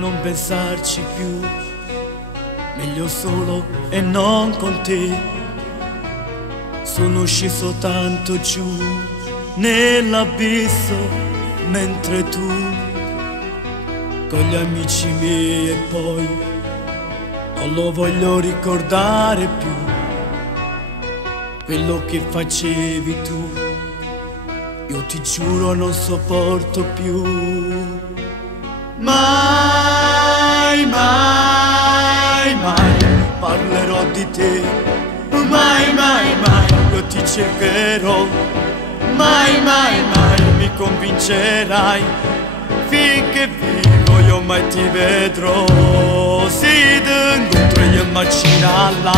non pensarci più, meglio solo e non con te. Sono sceso tanto giù nell'abisso, mentre tu con gli amici miei, e poi non lo voglio ricordare più, quello che facevi tu. Io ti giuro non sopporto più. Mai, mai, mai parlerò di te. Mai, mai, mai io ti cercherò. Mai, mai, mai mi convincerai. Finché vivo io mai ti vedrò. Si d'incontro io immaginarla,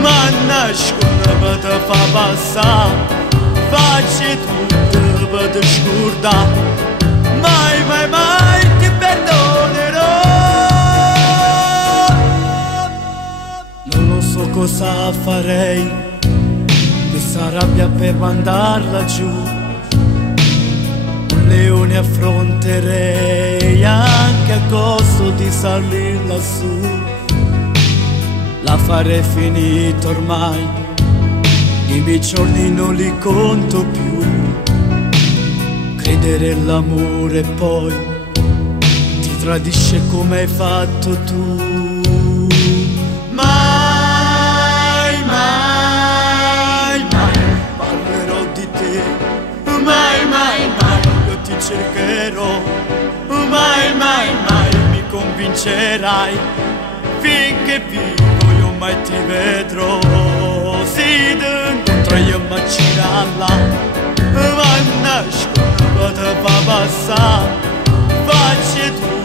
ma nascono per te fa passare. Facci tutto per te scordare. Mai, mai, mai ti perdonerò. Non lo so cosa farei, questa rabbia per mandarla giù. Un leone affronterei anche a costo di salir lassù. L'affare è finito ormai, i miei giorni non li conto più. Credere all'amore poi ti tradisce come hai fatto tu. Mai, mai, mai parlerò di te. Mai, mai, mai io ti cercherò. Mai, mai, mai mi convincerai. Finché vivo io mai ti vedrò. Si d'incontro io immaginarla, ma nascono per te fa passare. Facci tu